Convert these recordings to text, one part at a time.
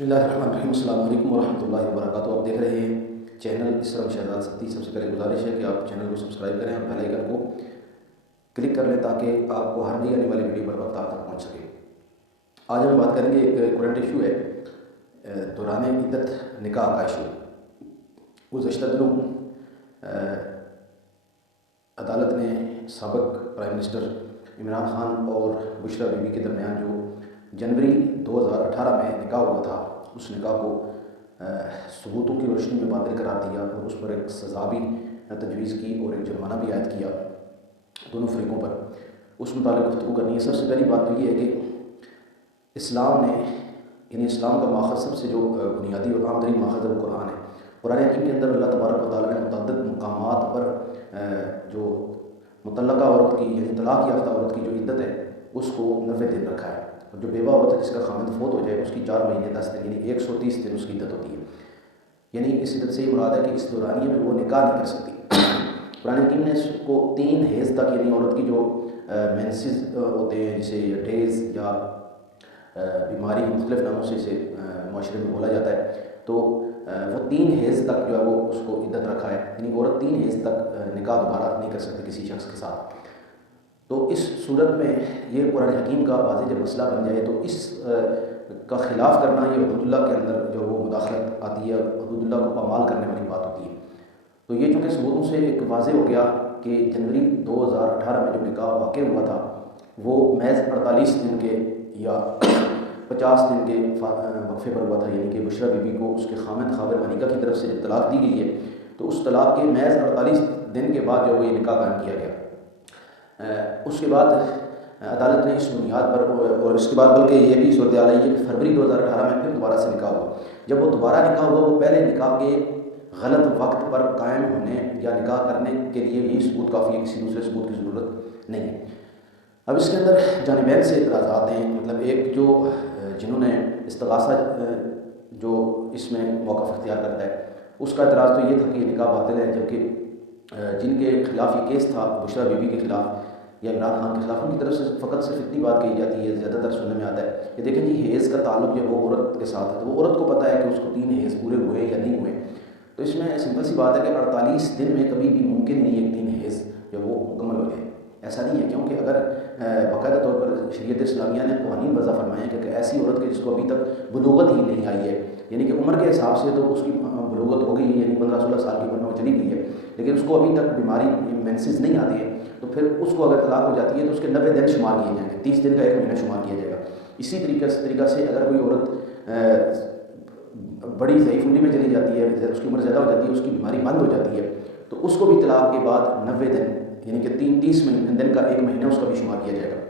بسم اللہ الرحمن الرحیم۔ السلام علیکم ورحمۃ اللہ وبرکاتہ۔ آپ دیکھ رہے ہیں چینل اسرم شہزاد ستی۔ سب سے پہلے گزارش ہے کہ آپ چینل کو سبسکرائب کریں اور بیل آئیکن کو کلک کر لیں تاکہ آپ کو ہر نئی آنے والی ویڈیو بر وقت آپ تک پہنچ سکے۔ آج ہم بات کریں گے، ایک کرنٹ ایشو ہے دوران عدت نکاح کا ایشو۔ گزشتہ دنوں عدالت نے سابق پرائم منسٹر عمران خان اور بشریٰ بی بی کے درمیان جو جنوری 2018 میں نکاح ہوا تھا، اس نکاح کو ثبوتوں کی روشنی میں باطل قرار دیا اور اس پر ایک سزا بھی تجویز کی اور ایک جرمانہ بھی عائد کیا دونوں فریقوں پر۔ اس متعلق گفتگو کرنی ہے۔ سب سے پہلی بات تو یہ ہے کہ اسلام نے، یعنی اسلام کا ماخذ، سب سے جو بنیادی اور عام ترین ماخذ ہے وہ قرآن ہے۔ قرآن حکیم کے اندر اللہ تبارک و تعالیٰ نے متعدد مقامات پر جو مطلقہ عورت کی، یعنی طلاق یافتہ عورت کی جو عدت ہے اس کو 90 دن رکھا ہے، اور جو بیوہ عورت ہے جس کا خامند فوت ہو جائے اس کی 4 مہینے 10 دن یعنی 130 دن اس کی عدت ہوتی ہے۔ یعنی اس عدت سے یہ مراد ہے کہ اس دورانیے میں وہ نکاح نہیں کر سکتی۔ قرآن حکیم نے اس کو 3 حیض تک، یعنی عورت کی جو مینسز ہوتے ہیں، جسے ڈیز یا بیماری مختلف ناموں سے اسے معاشرے میں بولا جاتا ہے، تو وہ 3 حیض تک جو ہے وہ اس کو عدت رکھا ہے، یعنی عورت 3 حیض تک نکاح دوبارہ نہیں کر سکتی کسی شخص کے ساتھ۔ تو اس صورت میں یہ قرآن حکیم کا واضح جب مسئلہ بن جائے تو اس کا خلاف کرنا، یہ حدود اللہ کے اندر جو وہ مداخلت آتی ہے، حدود اللہ کو پامال کرنے والی بات ہوتی ہے۔ تو یہ چونکہ ثبوتوں سے ایک واضح ہو گیا کہ جنوری 2018 میں جو نکاح واقع ہوا تھا وہ محض 48 دن کے یا 50 دن کے وقفے پر ہوا تھا، یعنی کہ بشریٰ بی بی کو اس کے خامند خاور مانیکا کی طرف سے جب طلاق دی گئی ہے تو اس طلاق کے محض 48 دن کے بعد جو وہ یہ نکاح قائم کیا گیا۔ اس کے بعد عدالت نے اس بنیاد پر، اور اس کے بعد بلکہ یہ بھی صورتحال ہے کہ فروری 2018 میں پھر دوبارہ سے نکاح ہوا۔ جب وہ دوبارہ نکاح ہوا، وہ پہلے نکاح کے غلط وقت پر قائم ہونے یا نکاح کرنے کے لیے یہی ثبوت کافی ہے، کسی دوسرے ثبوت کی ضرورت نہیں ہے۔ اب اس کے اندر جانبین سے اعتراضات ہیں، مطلب ایک جو جنہوں نے استغاثہ جو اس میں موقف اختیار کرتا ہے اس کا اعتراض تو یہ تھا کہ یہ نکاح باطل ہے، جبکہ جن کے خلاف یہ کیس تھا بشریٰ بی بی کے خلاف یا عمران خان کے خلاف، ان کی طرف سے فقط صرف اتنی بات کہی جاتی ہے، زیادہ تر سننے میں آتا ہے کہ دیکھیں جی حیض کا تعلق جو وہ عورت کے ساتھ ہے، تو وہ عورت کو پتہ ہے کہ اس کو 3 حیض پورے ہوئے یا نہیں ہوئے۔ تو اس میں سمپل سی بات ہے کہ 48 دن میں کبھی بھی ممکن نہیں ہے کہ 3 حیض جو وہ مکمل ہو جائے، ایسا نہیں ہے، کیونکہ اگر باقاعدہ طور پر شریعت اسلامیہ نے قوانین وضع فرمائے ہیں کہ ایسی عورت کے جس کو ابھی تک بلوغت ہی نہیں آئی ہے، یعنی کہ عمر کے حساب سے تو اس کی بلوغت ہو گئی ہے، یعنی 15-16 سال کی عمر میں وہ چلی گئی ہے، لیکن اس کو ابھی تک بیماری مینسز نہیں آتی ہے، تو پھر اس کو اگر طلاق ہو جاتی ہے تو اس کے 90 دن شمار کیے جائیں گے، 30 دن کا 1 مہینہ شمار کیا جائے گا۔ اسی طریقہ سے اگر کوئی عورت بڑی ضعیف عمری میں چلی جاتی ہے، اس کی عمر زیادہ ہو جاتی ہے، اس کی بیماری بند ہو جاتی ہے، تو اس کو بھی طلاق کے بعد 90 دن یعنی کہ 30 دن کا 1 مہینہ اس کا بھی شمار کیا جائے گا۔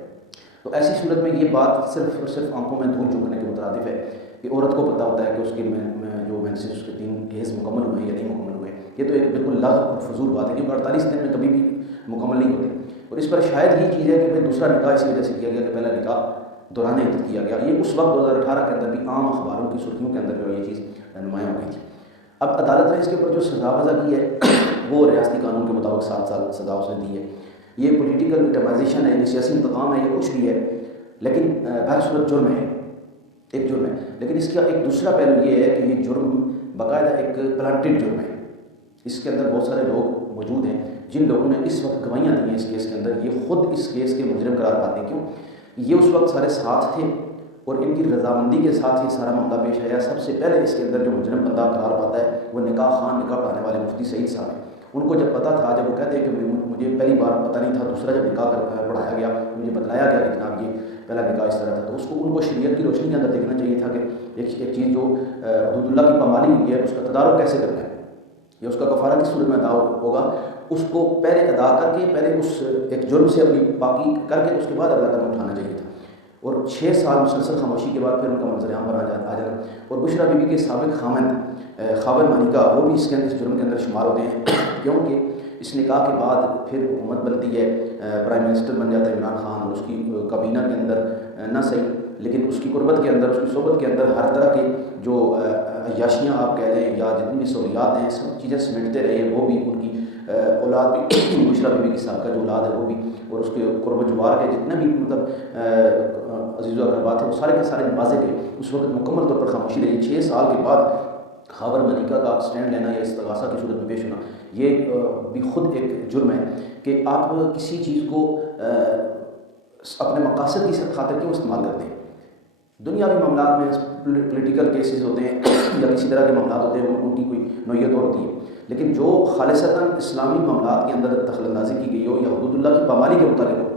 تو ایسی صورت میں یہ بات صرف اور صرف آنکھوں میں دھول جھونکنے کے مترادف ہے کہ عورت کو پتہ ہوتا ہے کہ اس کی جو مینسز اس کے 3 حیض مکمل ہوئے یا نہیں مکمل ہوئے۔ یہ تو ایک بالکل لغو اور فضول بات ہے، کیونکہ 48 دن میں کبھی بھی مکمل نہیں ہوتے، اور اس پر شاید یہ چیز ہے کہ دوسرا نکاح اسی وجہ سے کیا گیا کہ پہلا نکاح دوران عدت کیا گیا۔ یہ اس وقت 2018 کے اندر بھی عام اخباروں کی سرخیوں کے اندر جو یہ چیز نمایاں ہو گئی تھی۔ اب عدالت نے اس کے اوپر جو سزا وضع کی ہے وہ ریاستی قانون کے مطابق 7 سال سزا اس نے دی ہے۔ یہ پولیٹیکل وکٹمائزیشن ہے، یعنی سیاسی انتقام ہے، یہ کچھ بھی ہے، لیکن بہر صورت جرم ہے، ایک جرم ہے۔ لیکن اس کا ایک دوسرا پہلو یہ ہے کہ یہ جرم باقاعدہ ایک پلانٹڈ جرم ہے۔ اس کے اندر بہت سارے لوگ موجود ہیں جن لوگوں نے اس وقت گواہیاں دی ہیں اس کیس کے اندر، یہ خود اس کیس کے مجرم قرار پاتے ہیں۔ کیوں؟ یہ اس وقت سارے ساتھ تھے اور ان کی رضامندی کے ساتھ یہ سارا معاملہ پیش آیا۔ سب سے پہلے اس کے اندر جو مجرم بندہ قرار پاتا ہے وہ نکاح خان، نکاح پڑھانے والے مفتی سعید صاحب ہیں۔ ان کو جب پتہ تھا، جب وہ کہتے ہیں کہ مجھے پہلی بار پتہ نہیں تھا، دوسرا جب نکاح پڑھایا گیا مجھے بتلایا گیا کہ جناب یہ پہلا نکاح اس طرح تھا، تو ان کو شریعت کی روشنی کے اندر دیکھنا چاہیے تھا کہ ایک چیز جو حدود اللہ کی پامالی ہوئی ہے اس کا تدارک کیسے کرنا ہے یا اس کا کفارہ کس صورت میں ادا ہوگا، اس کو پہلے ادا کر کے، پہلے اس ایک جرم سے اپنی پاکی کر کے اس کے بعد اگلا قدم اٹھانا چاہیے تھا۔ اور 6 سال مسلسل خاموشی کے بعد پھر ان کا منظر عام پر آ جانا، اور بشریٰ بی بی کے سابق خامند خاور مانیکا وہ بھی اس جرم کے اندر شمار ہوتے ہیں، کیونکہ اس نکاح کے بعد پھر حکومت بنتی ہے، پرائم منسٹر بن جاتا ہے عمران خان، اور اس کی کابینہ کے اندر نہ صحیح لیکن اس کی قربت کے اندر، اس کی صحبت کے اندر ہر طرح کے جو عیاشیاں آپ کہہ لیں یا جتنی بھی سہولیات ہیں سب چیزیں سمیٹتے رہے، وہ بھی ان کی اولاد بھی بشریٰ بی بی کی سابقہ جو اولاد ہے وہ بھی، اور اس کے قرب و جوار کے جتنے بھی مطلب عزیز و اقربا تھے وہ سارے کے سارے نوازے گئے. اس وقت مکمل طور پر خاموشی رہی. 6 سال کے بعد خاور ملکہ کا اسٹینڈ لینا یا استغاثہ کی صورت میں پیش ہونا یہ بھی خود ایک جرم ہے کہ آپ کسی چیز کو اپنے مقاصد کی خاطر کیوں استعمال کرتے ہیں. دنیاوی معاملات میں پولیٹیکل کیسز ہوتے ہیں یا کسی طرح کے معاملات ہوتے ہیں ان کی کوئی نوعیت اور ہوتی ہے, لیکن جو خالصتاً اسلامی معاملات کے اندر دخل اندازی کی گئی ہو یا حدود اللہ کی پامالی کے متعلق ہو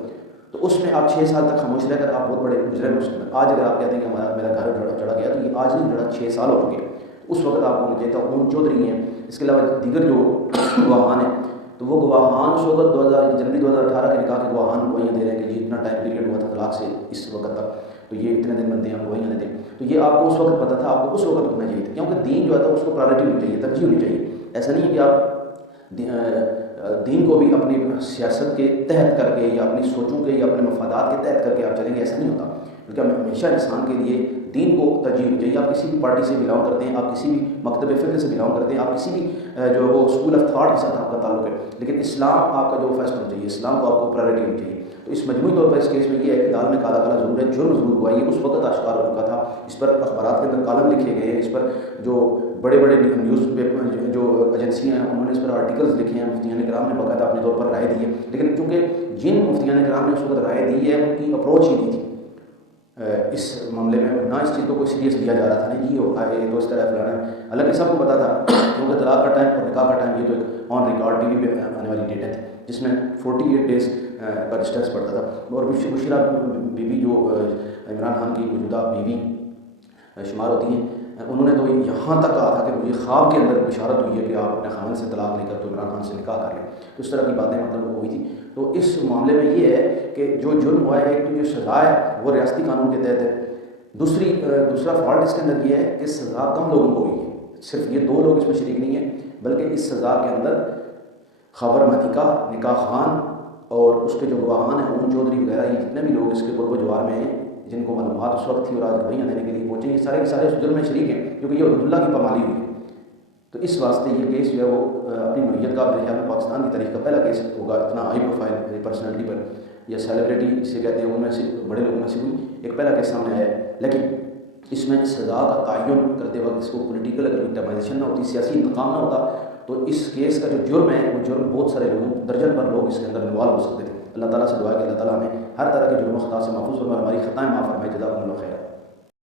تو اس میں آپ 6 سال تک خاموش رہ کر آپ بہت بڑے مجرم ہو سکتے ہیں. آج اگر آپ کہتے ہیں کہ میرا گھر چڑھا گیا تو یہ آج نہیں چڑھا, 6 سال ہو چکے. اس وقت آپ کو کہتا ہوں چودھری ہیں, اس کے علاوہ دیگر جو گواہان ہیں تو وہ گواہان اس وقت جنوری 2018 کے نکاح کے گواہان گواہیاں دے رہے ہیں کہ یہ اتنا ٹائم پیریڈ ہوا تھا طلاق سے اس وقت تک, تو یہ اتنے دن بنتے ہیں ہم گواہیاں دیتے ہیں. تو یہ آپ کو اس وقت پتہ تھا, آپ کو اس وقت ہونا چاہیے تھا, کیونکہ دین جو ہے تو اس کو پرائرٹی ہونی چاہیے, ترجیح ہونی چاہیے. ایسا نہیں ہے کہ آپ دین کو بھی اپنی سیاست کے تحت کر کے یا اپنی سوچوں کے یا اپنے مفادات کے تحت کر کے آپ چلیں گے, ایسا نہیں ہوتا. بلکہ ہمیشہ انسان کے لیے دین کو ترجیح ہونی چاہیے. آپ کسی بھی پارٹی سے بلانگ کرتے ہیں, آپ کسی بھی مکتب فکر سے بلانگ کرتے ہیں, آپ کسی بھی جو وہ اسکول آف تھاٹ کے ساتھ آپ کا تعلق ہے, لیکن اسلام آپ کا جو فیصلہ ہونا چاہیے, اسلام کو آپ کو پرائرٹی ہونی چاہیے. تو اس مجموعی طور پر اس کیس میں یہ ہے کہ دال میں کالا کالا ضرور ہے, جرم ضرور ہوا, یہ اس وقت آشکار ہو چکا تھا. اس پر اخبارات کے اندر کالم لکھے گئے ہیں, اس پر جو بڑے بڑے نیوز پیپر جو ایجنسیاں ہیں انہوں نے اس پر آرٹیکلز لکھے ہیں, مفتیان کرام نے باقاعدہ اپنے طور پر رائے دی ہے. لیکن چونکہ جن مفتیان کرام نے اس وقت رائے دی ہے ان کی اپروچ ہی نہیں تھی اس معاملے میں, نہ اس چیز کو کوئی سیریس لیا جا رہا تھا. نہیں یہ تو اس طرح فلانا ہے, حالانکہ سب کو پتا تھا کیونکہ طلاق کا ٹائم اور نکاح کا ٹائم یہ تو ایک آن ریکارڈ ٹی وی پہ آنے والی ڈیٹا تھی جس میں 48 ڈیز کا ڈسٹینس پڑتا تھا. اور بشرا بی بی جو عمران خان کی موجودہ بیوی شمار ہوتی ہیں, انہوں نے تو یہاں تک کہا تھا کہ مجھے خواب کے اندر بشارت ہوئی ہے کہ آپ اپنے خاوند سے طلاق لے کر تو عمران خان سے نکاح کر لیں. تو اس طرح کی باتیں مطلب ہوئی تھی. تو اس معاملے میں یہ ہے کہ جو جرم ہوا ہے, ایک تو جو سزا ہے وہ ریاستی قانون کے تحت ہے, دوسرا فالٹ اس کے اندر یہ ہے کہ سزا کم لوگوں کو ہوئی ہے. صرف یہ 2 لوگ اس میں شریک نہیں ہیں, بلکہ اس سزا کے اندر خاور ملکہ, نکاح خان اور اس کے جو گواہان ہیں امون چودھری وغیرہ, یہ جتنے بھی لوگ اس کے قرب و جوار میں ہیں جن کو معلومات اس وقت تھی اور آج گواہیاں دینے کے لیے پہنچے, یہ سارے کے سارے اس جرم میں شریک ہیں کیونکہ یہ حدود اللہ کی پامالی ہوئی ہے. تو اس واسطے یہ کیس جو ہے وہ اپنی نوعیت کا میرے خیال میں پاکستان کی تاریخ کا پہلا کیس ہوگا اتنا ہائی پروفائل پرسنالٹی پر یا سیلیبریٹی جسے کہتے ہیں ان میں سے بڑے لوگوں میں سے کوئی ایک پہلا کیس سامنے آیا ہے. لیکن اس میں سزا کا تعین کرتے وقت اس کو پولیٹیکل اگر وکٹمائزیشن نہ ہوتی, سیاسی انتقام نہ ہوتا, تو اس کیس کا جو جرم ہے وہ جرم بہت سارے لوگوں, درجن پر لوگ اس کے اندر انوالو ہو سکتے تھے. اللہ تعالیٰ سے دعا ہے کہ اللہ تعالیٰ ہمیں ہر طرح کے جرم و خطا سے محفوظ فرمائے, ہماری خطائیں معاف فرمائے. جزاکم اللہ خیر.